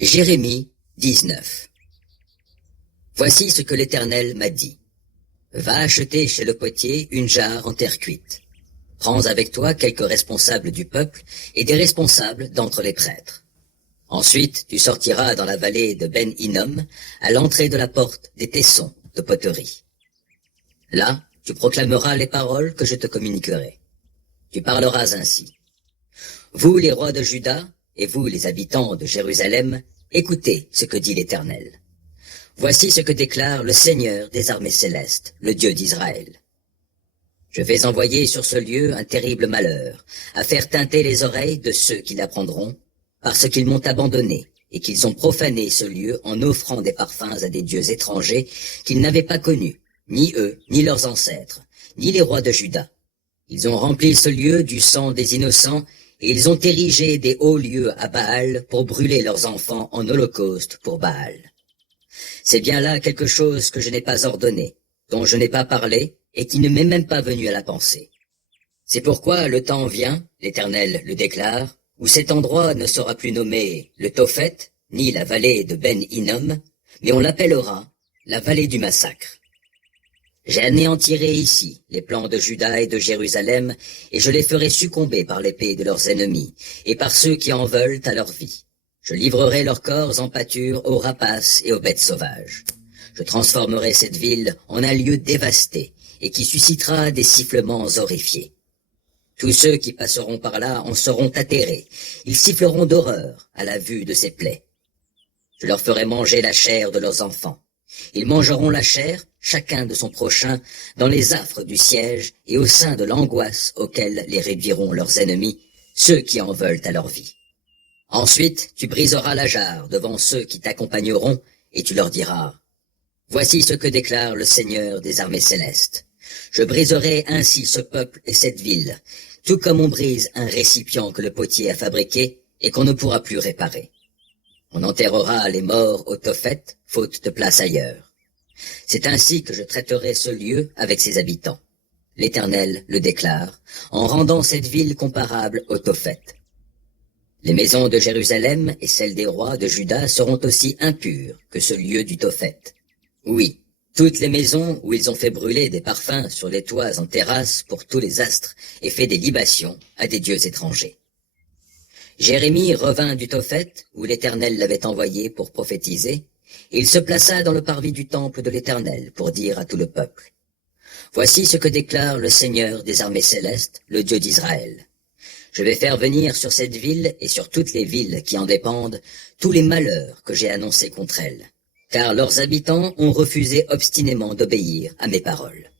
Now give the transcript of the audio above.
Jérémie 19. Voici ce que l'Éternel m'a dit. Va acheter chez le potier une jarre en terre cuite. Prends avec toi quelques responsables du peuple et des responsables d'entre les prêtres. Ensuite, tu sortiras dans la vallée de Ben-Hinnom, à l'entrée de la porte des tessons de poterie. Là, tu proclameras les paroles que je te communiquerai. Tu parleras ainsi. Vous, les rois de Juda, et vous, les habitants de Jérusalem, écoutez ce que dit l'Éternel. Voici ce que déclare le Seigneur des armées célestes, le Dieu d'Israël. Je vais envoyer sur ce lieu un terrible malheur, à faire tinter les oreilles de ceux qui l'apprendront, parce qu'ils m'ont abandonné et qu'ils ont profané ce lieu en offrant des parfums à des dieux étrangers qu'ils n'avaient pas connus, ni eux, ni leurs ancêtres, ni les rois de Juda. Ils ont rempli ce lieu du sang des innocents, et ils ont érigé des hauts lieux à Baal pour brûler leurs enfants en holocauste pour Baal. C'est bien là quelque chose que je n'ai pas ordonné, dont je n'ai pas parlé, et qui ne m'est même pas venu à la pensée. C'est pourquoi le temps vient, l'Éternel le déclare, où cet endroit ne sera plus nommé le Tophet, ni la vallée de Ben-Hinnom, mais on l'appellera la vallée du massacre. J'ai anéantirai ici les plans de Juda et de Jérusalem, et je les ferai succomber par l'épée de leurs ennemis, et par ceux qui en veulent à leur vie. Je livrerai leurs corps en pâture aux rapaces et aux bêtes sauvages. Je transformerai cette ville en un lieu dévasté, et qui suscitera des sifflements horrifiés. Tous ceux qui passeront par là en seront atterrés. Ils siffleront d'horreur à la vue de ces plaies. Je leur ferai manger la chair de leurs enfants. Ils mangeront la chair, chacun de son prochain, dans les affres du siège et au sein de l'angoisse auquel les réduiront leurs ennemis, ceux qui en veulent à leur vie. Ensuite, tu briseras la jarre devant ceux qui t'accompagneront, et tu leur diras, « Voici ce que déclare le Seigneur des armées célestes. Je briserai ainsi ce peuple et cette ville, tout comme on brise un récipient que le potier a fabriqué et qu'on ne pourra plus réparer. On enterrera les morts au Tophet, faute de place ailleurs. C'est ainsi que je traiterai ce lieu avec ses habitants. L'Éternel le déclare, en rendant cette ville comparable au Tophet. Les maisons de Jérusalem et celles des rois de Juda seront aussi impures que ce lieu du Tophet. Oui, toutes les maisons où ils ont fait brûler des parfums sur les toits en terrasse pour tous les astres et fait des libations à des dieux étrangers. Jérémie revint du Tophet, où l'Éternel l'avait envoyé pour prophétiser, et il se plaça dans le parvis du temple de l'Éternel pour dire à tout le peuple, « Voici ce que déclare le Seigneur des armées célestes, le Dieu d'Israël. Je vais faire venir sur cette ville et sur toutes les villes qui en dépendent tous les malheurs que j'ai annoncés contre elles, car leurs habitants ont refusé obstinément d'obéir à mes paroles.